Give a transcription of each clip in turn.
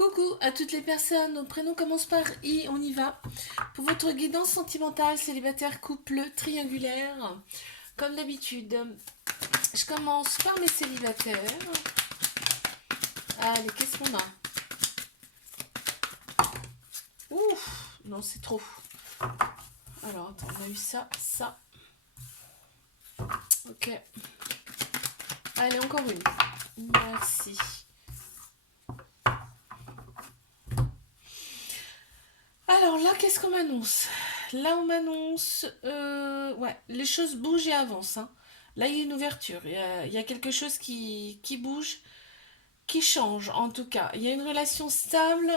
Coucou à toutes les personnes, notre prénom commence par I, on y va. Pour votre guidance sentimentale, célibataire, couple, triangulaire, comme d'habitude, je commence par mes célibataires. Allez, qu'est-ce qu'on a? Ouf, non c'est trop. Alors attends, on a eu ça, ça. Ok. Allez, encore une. Merci. Alors là, qu'est-ce qu'on m'annonce? Là, on m'annonce... ouais, les choses bougent et avancent, hein. Là, il y a une ouverture. Il y a quelque chose qui bouge, qui change, en tout cas. Il y a une relation stable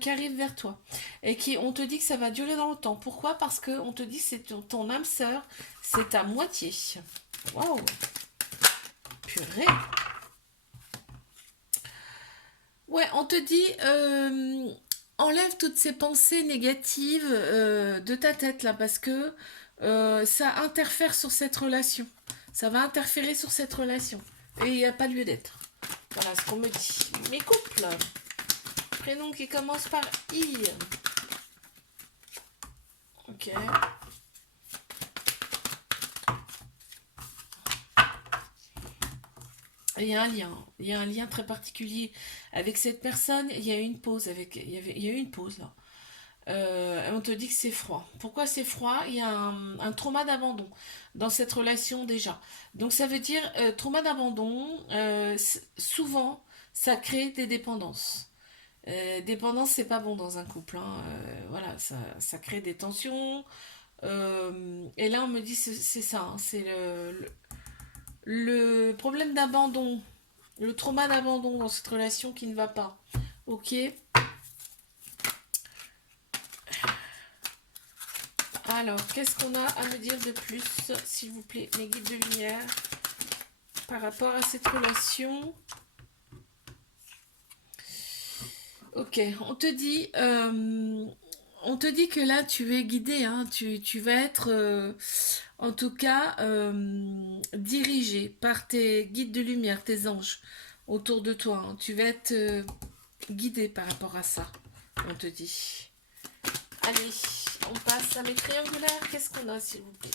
qui arrive vers toi. Et on te dit que ça va durer dans le temps. Pourquoi? Parce qu'on te dit que c'est ton âme sœur. C'est ta moitié. Waouh! Purée! Ouais, on te dit... enlève toutes ces pensées négatives de ta tête là parce que ça interfère sur cette relation. Ça va interférer sur cette relation. Et il n'y a pas lieu d'être. Voilà ce qu'on me dit. Mes couples. Prénom qui commence par I. Ok. Il y a un lien. Il y a un lien très particulier avec cette personne. Il y a eu une pause il y a eu une pause là. On te dit que c'est froid. Pourquoi c'est froid? Il y a un trauma d'abandon dans cette relation déjà. Donc ça veut dire trauma d'abandon, souvent ça crée des dépendances. Dépendance, c'est pas bon dans un couple, hein. Voilà, ça crée des tensions. Et là, on me dit c'est ça, hein, c'est le problème d'abandon, le trauma d'abandon dans cette relation qui ne va pas. Ok. Alors, qu'est-ce qu'on a à me dire de plus, s'il vous plaît, mes guides de lumière, par rapport à cette relation? Ok, on te dit que là, tu es guidé, hein, tu vas être, en tout cas, dirigé par tes guides de lumière, tes anges autour de toi, hein. Tu vas être guidé par rapport à ça, on te dit. Allez, on passe à mes triangulaires. Qu'est-ce qu'on a, s'il vous plaît?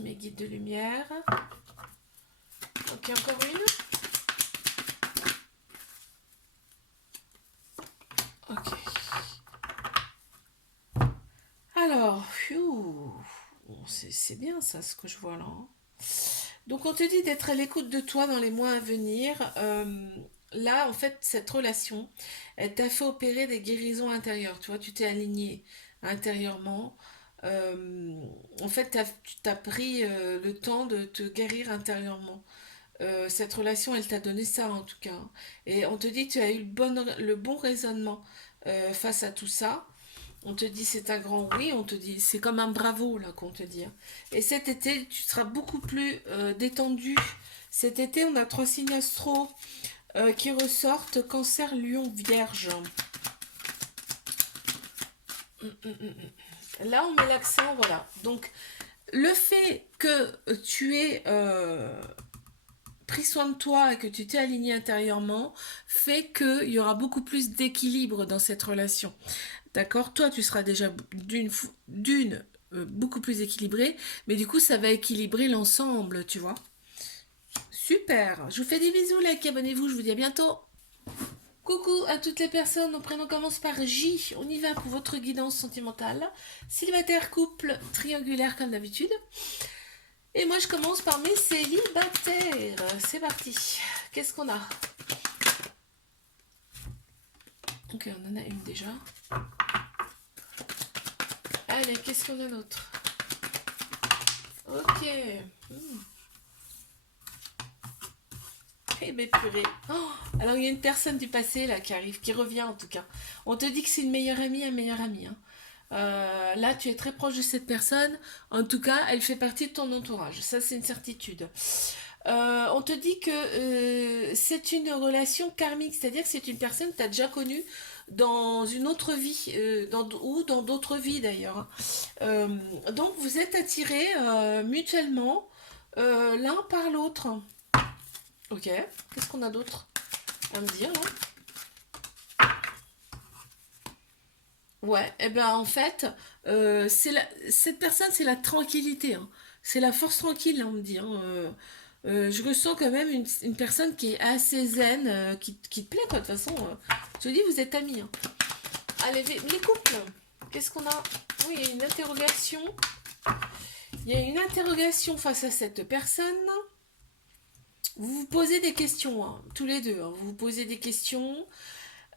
Mes guides de lumière. Ok, encore une. Ok. Alors, c'est bien ça, ce que je vois là, hein. Donc, on te dit d'être à l'écoute de toi dans les mois à venir. Là, en fait, cette relation, elle t'a fait opérer des guérisons intérieures. Tu vois, tu t'es aligné intérieurement. Euh, En fait, tu t'as pris le temps de te guérir intérieurement. Cette relation, elle t'a donné ça en tout cas, hein. Et on te dit que tu as eu le bon raisonnement face à tout ça. On te dit c'est un grand oui, on te dit c'est comme un bravo là qu'on te dit, hein. Et cet été, tu seras beaucoup plus détendu. Cet été, on a trois signes astro qui ressortent, Cancer, Lion, Vierge. Là, on met l'accent, voilà. Donc, le fait que tu aies pris soin de toi et que tu t'es aligné intérieurement fait qu'il y aura beaucoup plus d'équilibre dans cette relation. D'accord? Toi, tu seras déjà beaucoup plus équilibré, mais du coup, ça va équilibrer l'ensemble, tu vois. Super! Je vous fais des bisous, like, abonnez-vous, je vous dis à bientôt. Coucou à toutes les personnes, nos prénoms commencent par J. On y va pour votre guidance sentimentale. Célibataire, couple, triangulaire comme d'habitude. Et moi, je commence par mes célibataires. C'est parti. Qu'est-ce qu'on a? Ok, on en a une déjà. Allez, qu'est-ce qu'on a d'autre? Ok. Eh ben purée. Oh, alors il y a une personne du passé là qui arrive, qui revient en tout cas. On te dit que c'est une meilleure amie, un meilleur ami, hein. Là, tu es très proche de cette personne. En tout cas, elle fait partie de ton entourage. Ça, c'est une certitude. On te dit que c'est une relation karmique, c'est-à-dire que c'est une personne que tu as déjà connue dans une autre vie, ou dans d'autres vies d'ailleurs, hein. Donc, vous êtes attirés mutuellement l'un par l'autre. Ok, qu'est-ce qu'on a d'autre à me dire là? Ouais, et ben en fait, cette personne, c'est la tranquillité, hein. C'est la force tranquille, on me dit, hein. Je ressens quand même une personne qui est assez zen, qui te plaît, quoi. De toute façon, je te dis, vous êtes amis, hein. Allez, les couples, qu'est-ce qu'on a? Oui, il y a une interrogation. Il y a une interrogation face à cette personne. Vous vous posez des questions, hein, tous les deux, hein. Vous vous posez des questions.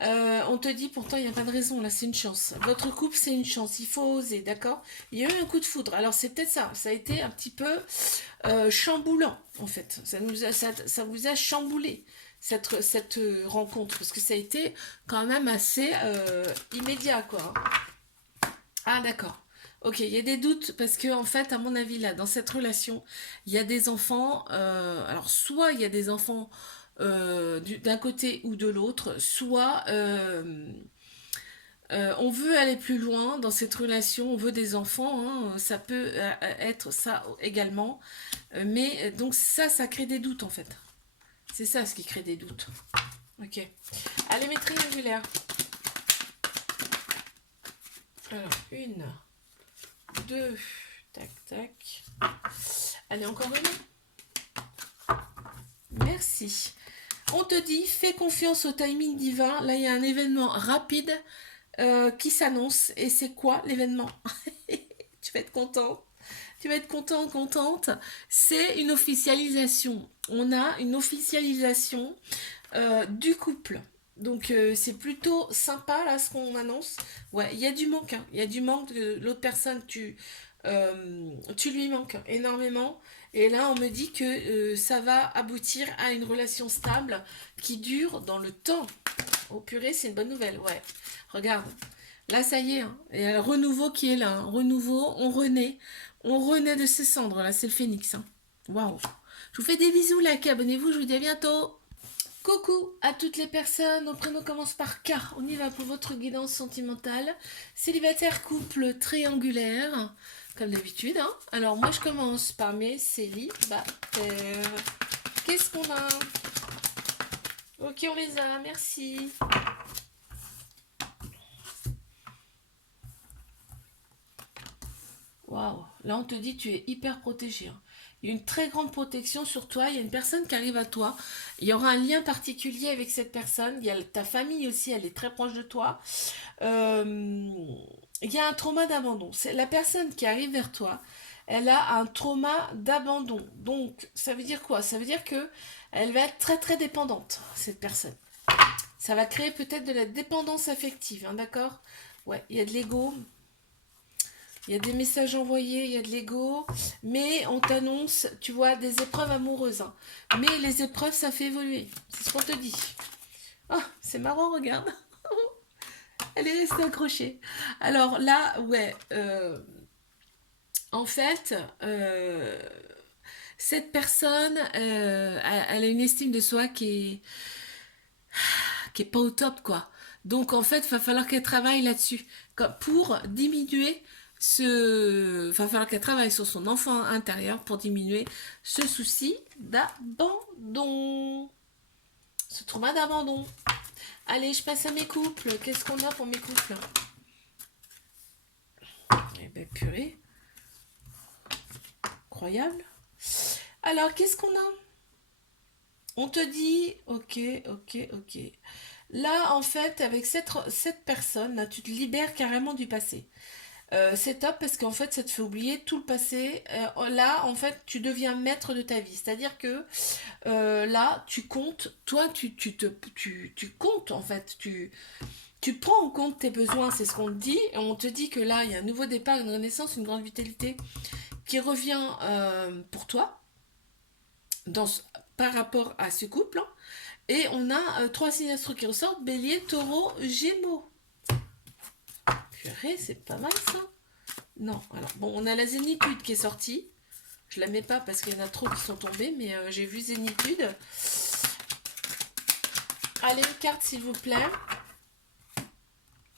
On te dit pourtant il n'y a pas de raison, là c'est une chance. Votre couple c'est une chance, il faut oser, d'accord? Il y a eu un coup de foudre, alors c'est peut-être ça, ça a été un petit peu chamboulant en fait. Ça vous a chamboulé cette rencontre, parce que ça a été quand même assez immédiat quoi. Ah d'accord. Ok, il y a des doutes parce que en fait, à mon avis, là, dans cette relation, il y a des enfants. Alors, soit il y a des enfants d'un côté ou de l'autre, soit on veut aller plus loin dans cette relation, on veut des enfants, hein, ça peut être ça également. Mais donc ça crée des doutes en fait. C'est ça ce qui crée des doutes. Ok. Allez, mes triangulaires. Alors, une, deux, tac, tac. Allez, encore une. Merci. On te dit, fais confiance au timing divin. Là, il y a un événement rapide qui s'annonce. Et c'est quoi l'événement? Tu vas être content. Tu vas être content, contente. C'est une officialisation. On a une officialisation du couple. Donc c'est plutôt sympa là ce qu'on annonce. Ouais, il y a du manque, hein. Il y a du manque de l'autre personne. Tu lui manques énormément. Et là, on me dit que ça va aboutir à une relation stable qui dure dans le temps. Oh purée, c'est une bonne nouvelle. Ouais, regarde. Là, ça y est, hein. Il y a le renouveau qui est là, hein. Renouveau, on renaît. On renaît de ses cendres. Là, c'est le phénix, hein. Waouh. Je vous fais des bisous, là. Abonnez-vous. Je vous dis à bientôt. Coucou à toutes les personnes, au prénom commence par K. On y va pour votre guidance sentimentale. Célibataire, couple triangulaire, comme d'habitude, hein. Alors moi je commence par mes célibataires. Qu'est-ce qu'on a? Ok, on les a, merci. Waouh, là on te dit tu es hyper protégé, hein. Il y a une très grande protection sur toi, il y a une personne qui arrive à toi, il y aura un lien particulier avec cette personne, il y a ta famille aussi, elle est très proche de toi. Euh, il y a un trauma d'abandon. C'est la personne qui arrive vers toi, elle a un trauma d'abandon. Donc ça veut dire quoi? Ça veut dire que elle va être très très dépendante, cette personne. Ça va créer peut-être de la dépendance affective, hein, d'accord? Ouais, il y a de l'ego, il y a des messages envoyés, il y a de l'ego, mais on t'annonce, tu vois, des épreuves amoureuses, hein. Mais les épreuves, ça fait évoluer. C'est ce qu'on te dit. Ah, c'est marrant, regarde. Elle est restée accrochée. Alors là, ouais, en fait, cette personne, elle a une estime de soi qui est pas au top, quoi. Donc en fait, il va falloir qu'elle travaille là-dessus pour diminuer il va falloir qu'elle travaille sur son enfant intérieur pour diminuer ce souci d'abandon, ce trauma d'abandon. Allez, je passe à mes couples. Qu'est-ce qu'on a pour mes couples? Eh ben purée, incroyable. Alors, qu'est-ce qu'on a? On te dit, ok, ok, ok. Là, en fait, avec cette personne, là, tu te libères carrément du passé. C'est top parce qu'en fait, ça te fait oublier tout le passé. Là, en fait, tu deviens maître de ta vie. C'est-à-dire que là, tu comptes, toi, tu comptes, en fait. Tu prends en compte tes besoins, c'est ce qu'on te dit. Et on te dit que là, il y a un nouveau départ, une renaissance, une grande vitalité qui revient pour toi dans, par rapport à ce couple, hein. Et on a trois signes astro qui ressortent, Bélier, Taureau, Gémeaux. Purée, c'est pas mal ça. Non, alors bon, on a la zénitude qui est sortie. Je la mets pas parce qu'il y en a trop qui sont tombés, mais j'ai vu zénitude. Allez, une carte s'il vous plaît.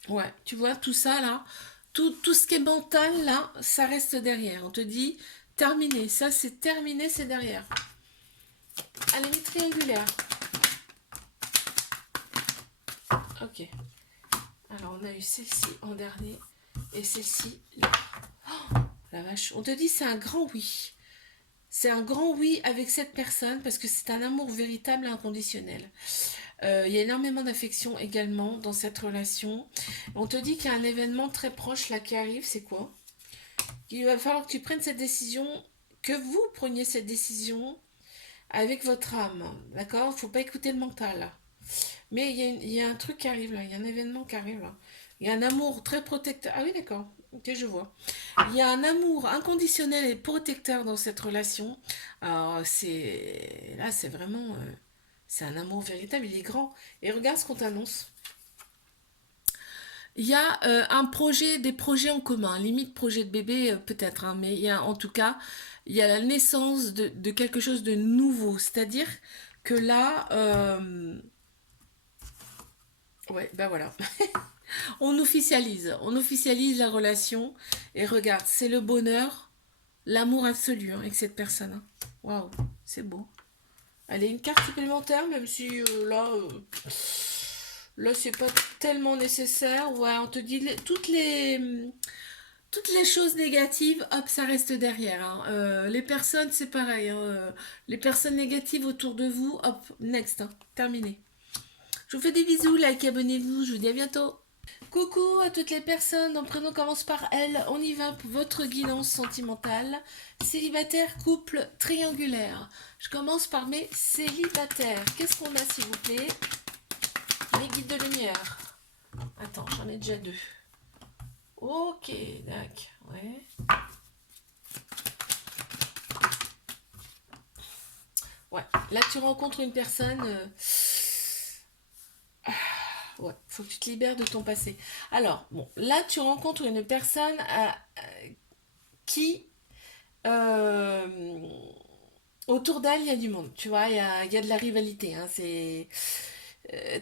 Ouais, tu vois, tout ça là, tout ce qui est mental là, ça reste derrière. On te dit, terminé, ça c'est terminé, c'est derrière. Allez, une triangulaire. Ok. Alors, on a eu celle-ci en dernier et celle-ci là. Oh, la vache. On te dit c'est un grand oui. C'est un grand oui avec cette personne parce que c'est un amour véritable et inconditionnel. Il y a énormément d'affection également dans cette relation. On te dit qu'il y a un événement très proche là qui arrive. C'est quoi? Il va falloir que tu prennes cette décision, que vous preniez cette décision avec votre âme. D'accord? Faut pas écouter le mental. Mais il y a un truc qui arrive là, il y a un événement qui arrive là. Il y a un amour très protecteur. Ah oui, d'accord. Ok, je vois. Il y a un amour inconditionnel et protecteur dans cette relation. Alors, c'est. Là, c'est vraiment. C'est un amour véritable, il est grand. Et regarde ce qu'on t'annonce. Il y a un projet, des projets en commun, limite projet de bébé peut-être, hein, mais il y a en tout cas, il y a la naissance de quelque chose de nouveau. C'est-à-dire que là, ouais, ben voilà. On officialise la relation. Et regarde, c'est le bonheur, l'amour absolu hein, avec cette personne. Hein. Waouh, c'est beau. Allez, une carte supplémentaire, même si là, c'est pas tellement nécessaire. Ouais, on te dit toutes les choses négatives, hop, ça reste derrière. Hein. Les personnes, c'est pareil. Hein. Les personnes négatives autour de vous, hop, next, hein, terminé. Je vous fais des bisous, like, abonnez-vous, je vous dis à bientôt. Coucou à toutes les personnes, mon prénom commence par L, on y va pour votre guidance sentimentale. Célibataire, couple, triangulaire. Je commence par mes célibataires. Qu'est-ce qu'on a s'il vous plaît? Les guides de lumière. Attends, j'en ai déjà deux. Ok, d'accord, ouais. Ouais, là tu rencontres une personne... Ouais, faut que tu te libères de ton passé. Alors, bon, là tu rencontres une personne qui... euh, autour d'elle, il y a du monde, tu vois, il y a de la rivalité. Hein, c'est...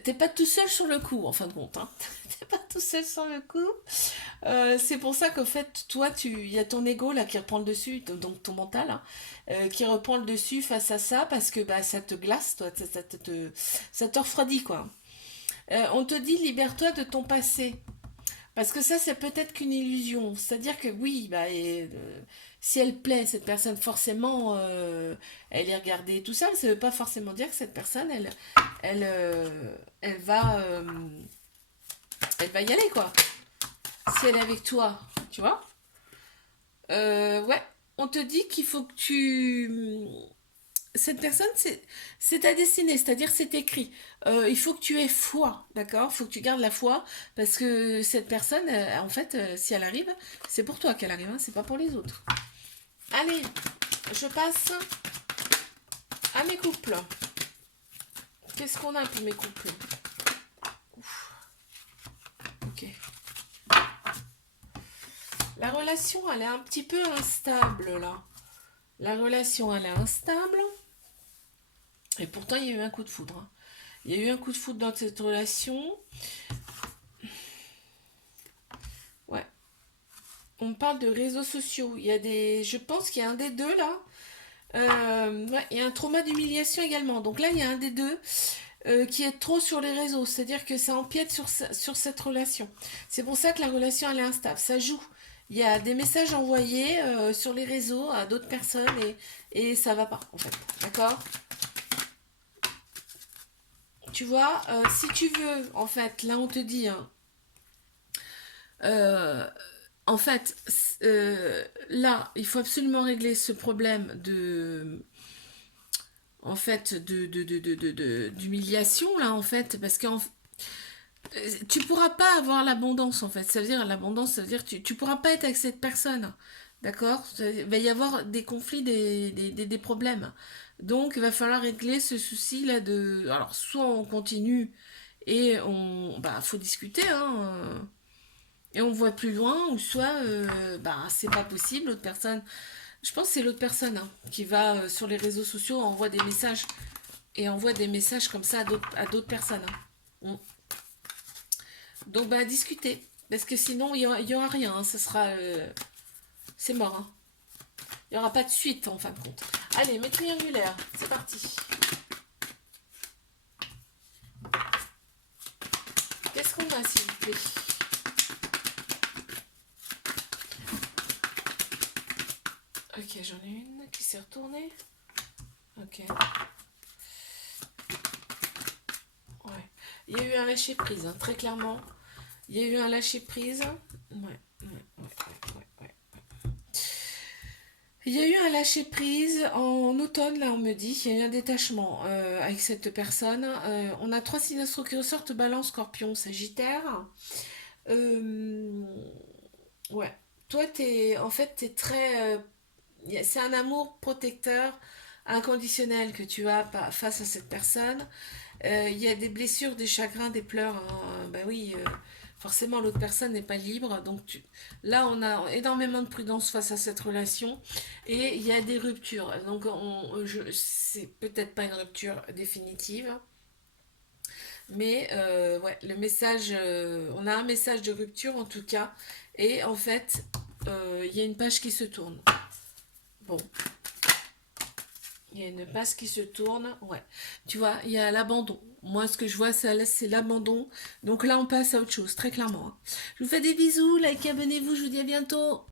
t'es pas tout seul sur le coup, en fin de compte. Hein. T'es pas tout seul sur le coup. C'est pour ça qu'en fait, toi, il y a ton ego là qui reprend le dessus, donc ton mental, hein, qui reprend le dessus face à ça parce que bah, ça te glace, toi, ça te refroidit, quoi. On te dit libère-toi de ton passé. Parce que ça, c'est peut-être qu'une illusion. C'est-à-dire que oui, bah, si elle plaît, cette personne, forcément, elle est regardée et tout ça, mais ça ne veut pas forcément dire que cette personne, elle elle va y aller, quoi. Si elle est avec toi, tu vois. Ouais, on te dit qu'il faut que tu... Cette personne, c'est ta destinée, c'est-à-dire c'est écrit. Il faut que tu aies foi, d'accord? Il faut que tu gardes la foi, parce que cette personne, en fait, si elle arrive, c'est pour toi qu'elle arrive, hein, c'est pas pour les autres. Allez, je passe à mes couples. Qu'est-ce qu'on a pour mes couples? Ouf. Ok. La relation, elle est un petit peu instable, là. La relation, elle est instable. Et pourtant, il y a eu un coup de foudre. Hein. Il y a eu un coup de foudre dans cette relation. Ouais. On parle de réseaux sociaux. Il y a des... Je pense qu'il y a un des deux, là. Ouais, il y a un trauma d'humiliation également. Donc là, il y a un des deux qui est trop sur les réseaux. C'est-à-dire que ça empiète sur cette relation. C'est pour ça que la relation, elle est instable. Ça joue. Il y a des messages envoyés sur les réseaux à d'autres personnes et ça va pas, en fait. D'accord? Tu vois, si tu veux, en fait, là, on te dit, hein, euh, en fait, là, il faut absolument régler ce problème en fait, d'humiliation, là, en fait, parce que tu pourras pas avoir l'abondance, en fait. Ça veut dire, l'abondance, ça veut dire, tu pourras pas être avec cette personne, d'accord? Il va y avoir des conflits, des problèmes. Donc, il va falloir régler ce souci-là de... Alors, soit on continue et on... Bah, faut discuter, hein, et on voit plus loin, ou soit, bah, c'est pas possible, l'autre personne... Je pense que c'est l'autre personne hein, qui va sur les réseaux sociaux, envoie des messages et envoie des messages comme ça à d'autres personnes. Hein. Donc, bah, discuter. Parce que sinon, il y aura rien. Hein. Ce sera... c'est mort. Hein. Il n'y aura pas de suite, en fin de compte. Allez, mes triangulaires. C'est parti. Qu'est-ce qu'on a, s'il vous plaît? Ok, j'en ai une qui s'est retournée. Ok, ouais. Il y a eu un lâcher prise, hein, très clairement. Il y a eu un lâcher prise. Ouais, ouais, ouais, ouais, ouais. Il y a eu un lâcher prise en automne, là on me dit, il y a eu un détachement avec cette personne. On a trois signes astro qui ressortent, Balance, Scorpion, Sagittaire. Euh, ouais, toi en fait t'es très, c'est un amour protecteur inconditionnel que tu as face à cette personne. Il y a des blessures, des chagrins, des pleurs, hein. Ben oui, forcément l'autre personne n'est pas libre. Là, on a énormément de prudence face à cette relation et il y a des ruptures. Donc, c'est peut-être pas une rupture définitive, mais ouais, le message, on a un message de rupture en tout cas. Et en fait, il y a une page qui se tourne. Bon, il y a une passe qui se tourne, ouais. Tu vois, il y a l'abandon. Moi, ce que je vois, c'est l'abandon. Donc là, on passe à autre chose, très clairement, hein. Je vous fais des bisous, likez, abonnez-vous, je vous dis à bientôt.